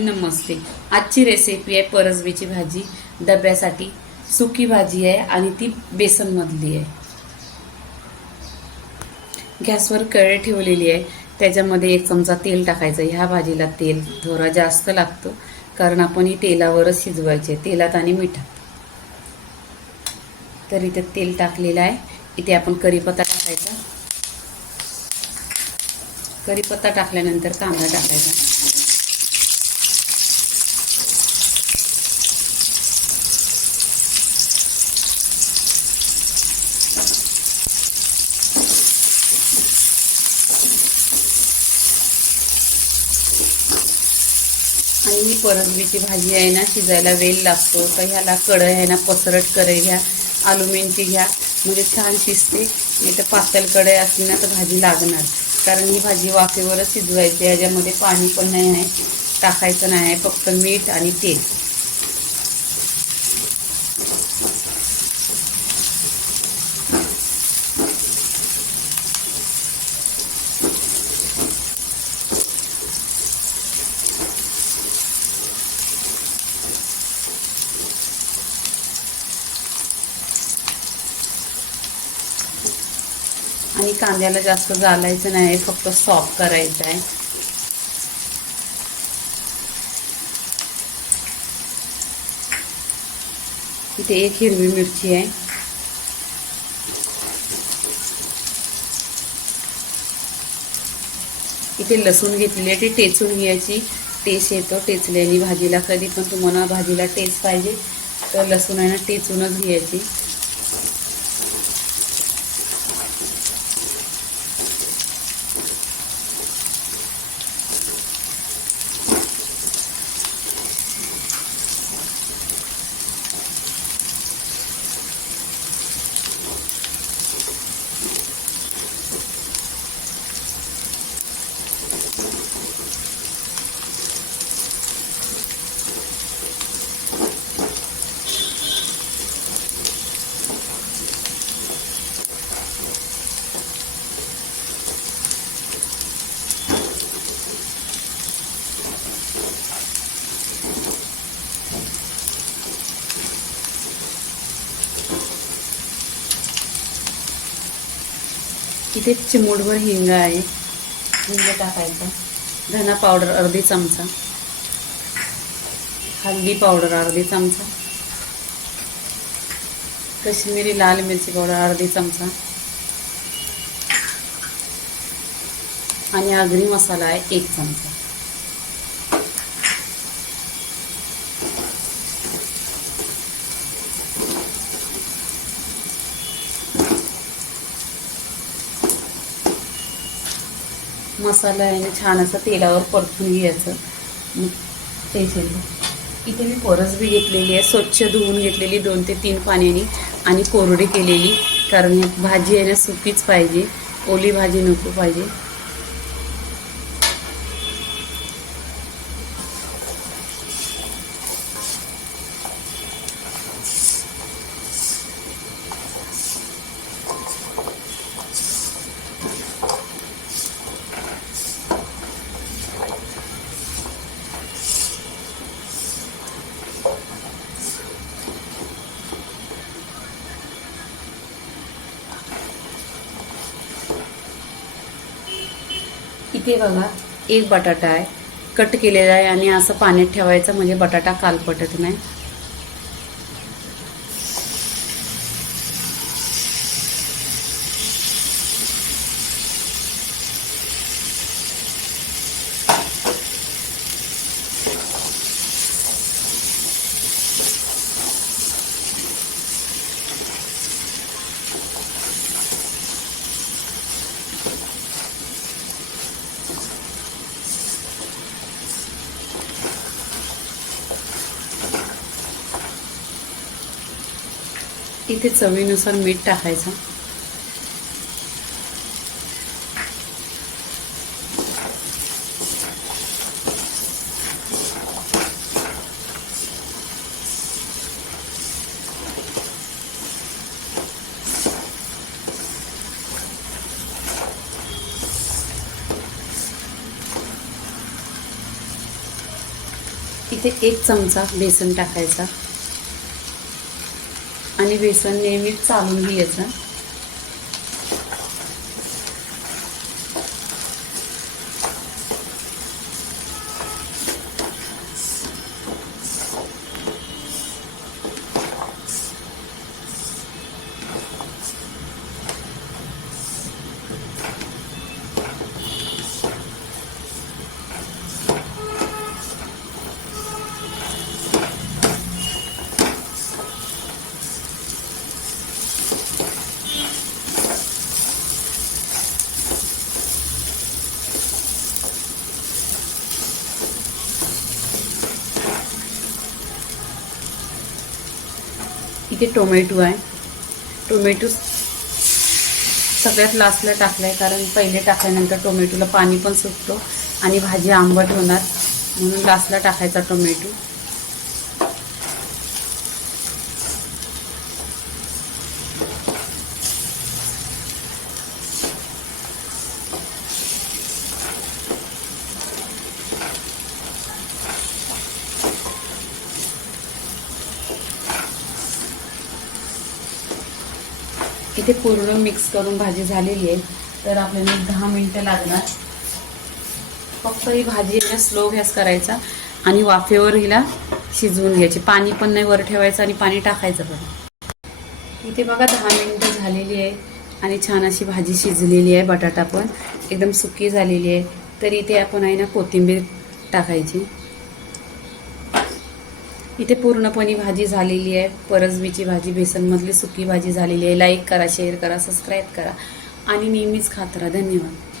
नमस्ते. आजची रेसिपी आहे परसबीची भाजी. डब्यासाठी सुकी भाजी आहे आणि ती बेसनमधली आहे. गॅसवर कळे ठेवलेली आहे. त्याच्यामध्ये एक चमचा तेल टाकायचं. ह्या भाजीला तेल थोडा जास्त लागतो. कारण आपण ही तेलावरच शिजवायचे. तेलात आणि मिठात. तर इथे तेल टाकलेलं आहे. इथे आपण कढीपत्ता टाकायचा. कढीपत्ता टाकल्यानंतर कांदा टाकायचा. आणि ही परसबीची भाजी आहे ना शिजायला वेल लागतो. तर ह्याला कढई आहे ना पसरट कढई घ्या अल्युमिनची घ्या. म्हणजे छान शिजते. नाही तर पातळ कढई असली ना तर भाजी लागणार. कारण ही भाजी वाफेवरच शिजवायची ह्याच्यामध्ये याच्यामध्ये पाणी पण नाही आहे. टाकायचं नाही आहे. फक्त मीठ आणि तेल. आणि कांद्याला जास्त घालायचं नाही फक्त सॉफ्ट करायचं आहे. इथे एक हिरवी मिरची आहे. इथे लसूण घेतलेली आहे. ती टेचून घ्यायची. टेस्ट येतो टेचल्याने भाजीला. कधी पण तुम्हाला भाजीला टेस्ट पाहिजे तर लसूण आहे ना टेचूनच घ्यायची. इथे चिमूटभर हिंग आहे. हिंग टाकायचा. धना पावडर अर्धी चमचा. हल्दी पावडर अर्धी चमचा. कश्मीरी लाल मिरची पावडर अर्धी चमचा. आणि आगरी मसाला आहे एक चमचा. मसाला आहे ना छान असं तेलावर परतून घ्यायचं. मग ते इथे मी परस बी घेतलेली आहे स्वच्छ धुवून घेतलेली दोन ते तीन पाण्याने आणि कोरडी केलेली. कारण भाजी आहे ना सुकीच पाहिजे. ओली भाजी नको पाहिजे. इथे बघा एक बटाटा आहे. कट केलेला आहे आणि असं पाण्यात ठेवायचं म्हणजे बटाटा कालपटत नाही. इथे चवीनुसार मीठ टाकायचं. इथे एक चमचा बेसन टाकायचा. आणि बेसन नेहमीच चालून घ्यायचं. इथे टोमॅटो आहे. टोमॅटो सगळ्यात लास्टला आहे कारण पहिले टाकल्यानंतर टोमॅटोला पाणी पण सुटतो आणि भाजी आंबट होणार. म्हणून लास्टला टाकायचा टोमॅटो. इथे पूर्ण मिक्स करून भाजी झालेली आहे. तर आपल्याला एक दहा मिनटं लागणार. फक्त ही भाजी आहे स्लो गॅस करायचा आणि वाफेवर हिला शिजवून घ्यायची. पाणी पण नाही वर ठेवायचं आणि पाणी टाकायचं पण. इथे बघा दहा मिनटं झालेली आहे आणि छान अशी भाजी शिजलेली आहे बटाटा पण. एकदम सुकी झालेली आहे. तर इथे आपण आहे ना कोथिंबीर टाकायची. इथे पूर्णपणे भाजी झालेली आहे. परसबीची भाजी बेसनमधली सुकी भाजी झालेली आहे. लाईक करा शेअर करा सबस्क्राईब करा. आणि नेहमीच खात राहा. धन्यवाद.